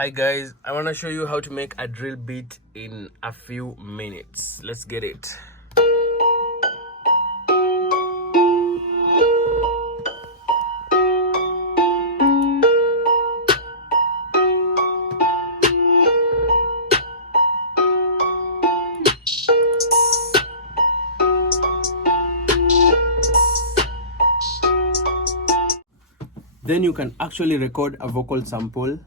Hi guys, I want to show you how to make a drill beat in a few minutes. Let's get it. Then you can actually record a vocal sample.